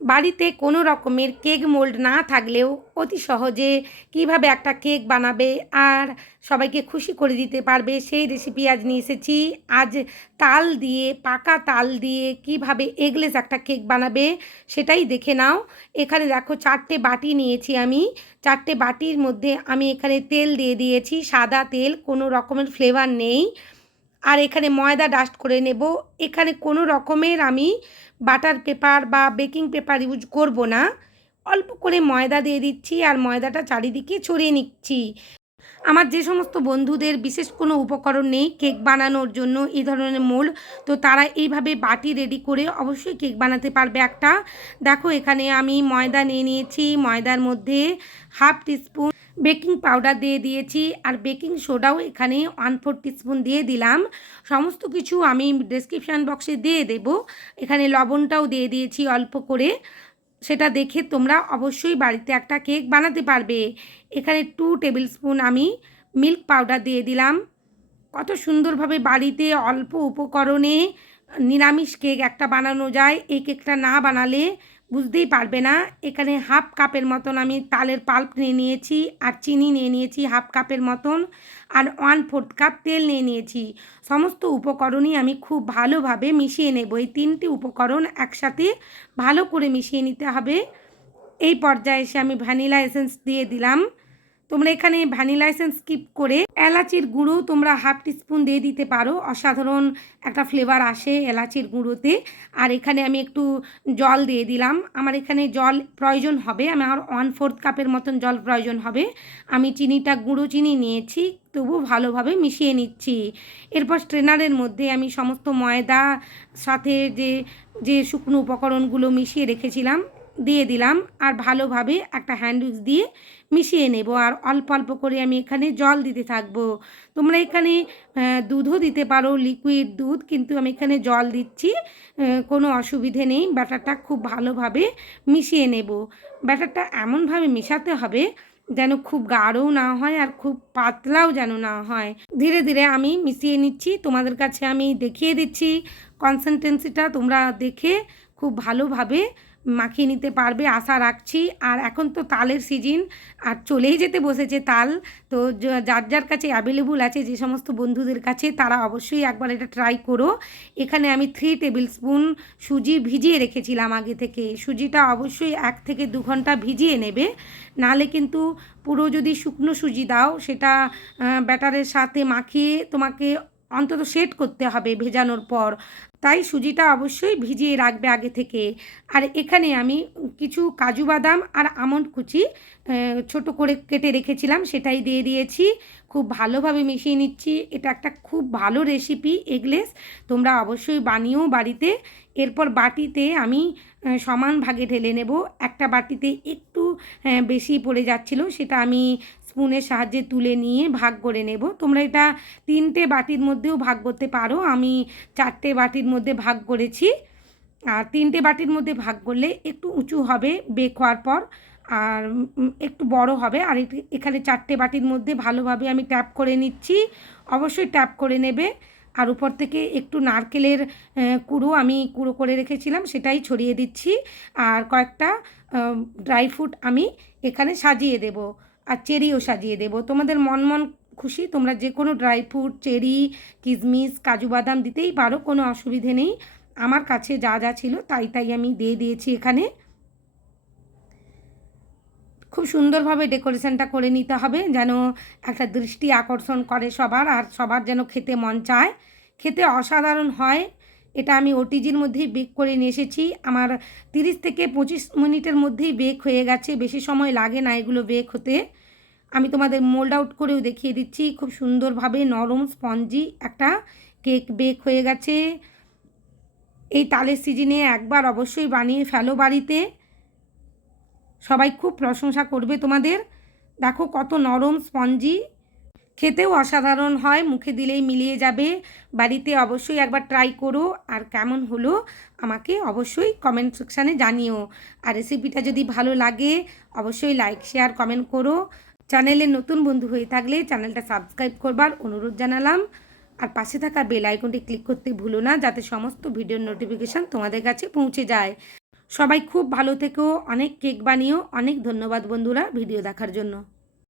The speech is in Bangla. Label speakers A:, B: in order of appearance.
A: বাড়িতে কোনো রকমের কেক মোল্ড না থাকলেও অতি সহজে কীভাবে একটা কেক বানাবে আর সবাইকে খুশি করে দিতে পারবে সেই রেসিপি আজ নিয়ে এসেছি। আজ তাল দিয়ে, পাকা তাল দিয়ে কীভাবে এগলেস একটা কেক বানাবে সেটাই দেখে নাও। এখানে দেখো চারটে বাটি নিয়েছি আমি। চারটে বাটির মধ্যে আমি এখানে তেল দিয়ে দিয়েছি। সাদা তেল, কোনো রকমের ফ্লেভার নেই। আর এখানে ময়দা ডাস্ট করে নেব। এখানে কোনো রকমের আমি বাটার পেপার বা বেকিং পেপার ইউজ করব না। অল্প করে ময়দা দিয়ে দিচ্ছি আর ময়দাটা চারিদিকে ছড়িয়ে নিচ্ছি। আমার যে সমস্ত বন্ধুদের বিশেষ কোনো উপকরণ নেই কেক বানানোর জন্য এই ধরনের মোল্ড তো তারা এইভাবে বাটি রেডি করে অবশ্যই কেক বানাতে পারবে একটা। দেখো এখানে আমি ময়দা নিয়ে নিয়েছি। ময়দার মধ্যে হাফ টিস্পুন বেকিং পাউডার দিয়ে দিয়েছি আর বেকিং সোডাও এখানে ওয়ান ফোর টিস্পুন দিয়ে দিলাম। সমস্ত কিছু আমি ডেসক্রিপশান বক্সে দিয়ে দেব। এখানে লবণটাও দিয়ে দিয়েছি অল্প করে। সেটা দেখে তোমরা অবশ্যই বাড়িতে একটা কেক বানাতে পারবে। এখানে টু টেবিল স্পুন আমি মিল্ক পাউডার দিয়ে দিলাম। কত সুন্দরভাবে বাড়িতে অল্প উপকরণে নিরামিষ কেক একটা বানানো যায়। এই কেকটা না বানালে বুঝতেই পারবে না। এখানে হাফ কাপের মতন আমি তালের পাল্প নিয়ে নিয়েছি আর চিনি নিয়ে নিয়েছি হাফ কাপের মতন আর ওয়ান ফোর্থ কাপ তেল নিয়ে নিয়েছি। সমস্ত উপকরণই আমি খুব ভালোভাবে মিশিয়ে নেব। এই তিনটি উপকরণ একসাথে ভালো করে মিশিয়ে নিতে হবে। এই পর্যায়ে এসে আমি ভ্যানিলা এসেন্স দিয়ে দিলাম। তোমরা এখানে ভ্যানিলা এসেন্স স্কিপ করে এলাচির গুঁড়ো তোমরা হাফ টিস্পুন দিয়ে দিতে পারো। অসাধারণ একটা ফ্লেভার আসে এলাচির গুঁড়োতে। আর এখানে আমি একটু জল দিয়ে দিলাম। আমার এখানে জল প্রয়োজন হবে। আমার ওয়ান ফোর্থ কাপের মতন জল প্রয়োজন হবে। আমি চিনিটা, গুঁড়ো চিনি নিয়েছি। তবু ভালোভাবে মিশিয়ে নিচ্ছি। এরপর স্ট্রেনারের মধ্যে আমি সমস্ত ময়দা সাথে যে যে শুকনো উপকরণগুলো মিশিয়ে রেখেছিলাম দিয়ে দিলাম আর ভালোভাবে একটা হ্যান্ড উইক্স দিয়ে মিশিয়ে নেব। আর অল্প অল্প করে আমি এখানে জল দিতে থাকব। তোমরা এখানে দুধও দিতে পারো লিকুইড দুধ, কিন্তু আমি এখানে জল দিচ্ছি। কোনো অসুবিধে নেই। ব্যাটারটা খুব ভালোভাবে মিশিয়ে নেব। ব্যাটারটা এমনভাবে মেশাতে হবে যেন খুব গাঢ়ও না হয় আর খুব পাতলাও যেন না হয়। ধীরে ধীরে আমি মিশিয়ে নিচ্ছি। তোমাদের কাছে আমি দেখিয়ে দিচ্ছি। কনসেন্টেন্সিটা তোমরা দেখে খুব ভালোভাবে মাখিয়ে নিতে পারবে, আশা রাখছি। আর এখন তো তালের সিজন আর চলেই যেতে বসেছে তাল। তো যার যার কাছে অ্যাভেলেবল আছে, যে সমস্ত বন্ধুদের কাছে, তারা অবশ্যই একবার এটা ট্রাই করো। এখানে আমি থ্রি টেবিল স্পুন সুজি ভিজিয়ে রেখেছিলাম আগে থেকে। সুজিটা অবশ্যই এক থেকে দু ঘণ্টা ভিজিয়ে নেবে। নাহলে কিন্তু পুরো যদি শুকনো সুজি দাও, সেটা ব্যাটারের সাথে মাখিয়ে তোমাকে অন্তত সেট করতে হবে ভেজানোর পর। তাই সুজিটা অবশ্যই ভিজিয়ে রাখবে আগে থেকে। আর এখানে আমি কিছু কাজু বাদাম আর আমন্ড কুচি ছোট করে কেটে রেখেছিলাম, সেটাই দিয়ে দিয়েছি। খুব ভালোভাবে মিশিয়ে নিচ্ছি। এটা একটা খুব ভালো রেসিপি, এগলেস। তোমরা অবশ্যই বানিয়েও বাড়িতে। এরপর বাটিতে আমি সমান ভাগে ঢেলে নেব। একটা বাটিতে একটু বেশি পড়ে যাচ্ছিল, সেটা আমি স্পুনের সাহায্যে তুলে নিয়ে ভাগ করে নেব। তোমরা এটা তিনটে বাটির মধ্যেও ভাগ করতে পারো। আমি চারটে বাটির মধ্যে ভাগ করেছি। আর তিনটে বাটির মধ্যে ভাগ করলে একটু উঁচু হবে বেক হওয়ার পর, আর একটু বড় হবে। আর এখানে চারটে বাটির মধ্যে ভালোভাবে আমি ট্যাপ করে নিচ্ছি। অবশ্যই ট্যাপ করে নেবে। আর উপর থেকে একটু নারকেলের কুড়ো আমি কুড়ো করে রেখেছিলাম, সেটাই ছড়িয়ে দিচ্ছি। আর কয়েকটা ড্রাই ফ্রুট আমি এখানে সাজিয়ে দেব। আর চেরিও সাজিয়ে দেব। তোমাদের মন মন খুশি, তোমরা যে কোনো ড্রাই ফ্রুট চেরি কিশমিশ কাজু বাদাম দিতেই পারো, কোনো অসুবিধে নেই। আমার কাছে যা যা ছিল তাই তাই আমি দিয়ে দিয়েছি এখানে। খুব সুন্দরভাবে ডেকোরেশনটা করে নিতে হবে, যেন একটা দৃষ্টি আকর্ষণ করে সবার, আর সবার যেন খেতে মন চায়। খেতে অসাধারণ হয়। এটা আমি ওটিজির মধ্যেই বেক করে নিয়ে এসেছি। আমার তিরিশ থেকে পঁচিশ মিনিটের মধ্যেই বেক হয়ে গেছে। বেশি সময় লাগে না এগুলো বেক হতে। আমি তোমাদের মোল্ড আউট করেও দেখিয়ে দিচ্ছি। খুব সুন্দরভাবে নরম স্পঞ্জি একটা কেক বেক হয়ে গেছে। এই তালের সিজনে একবার অবশ্যই বানিয়ে ফেলো বাড়িতে। সবাই খুব প্রশংসা করবে তোমাদের। দেখো কত নরম স্পঞ্জি। খেতেও অসাধারণ হয়, মুখে দিলেই মিলিয়ে যাবে। বাড়িতে অবশ্যই একবার ট্রাই করো। আর কেমন হলো আমাকে অবশ্যই কমেন্ট সেকশানে জানিও। আর রেসিপিটা যদি ভালো লাগে, অবশ্যই লাইক শেয়ার কমেন্ট করো। চ্যানেলে নতুন বন্ধু হয়ে থাকলে চ্যানেলটা সাবস্ক্রাইব করবার অনুরোধ জানালাম। আর পাশে থাকা বেল আইকনটি ক্লিক করতে ভুলো না, যাতে সমস্ত ভিডিওর নোটিফিকেশান তোমাদের কাছে পৌঁছে যায়। সবাই খুব ভালো থেকো, অনেক কেক বানিয়েও অনেক ধন্যবাদ বন্ধুরা ভিডিও দেখার জন্য।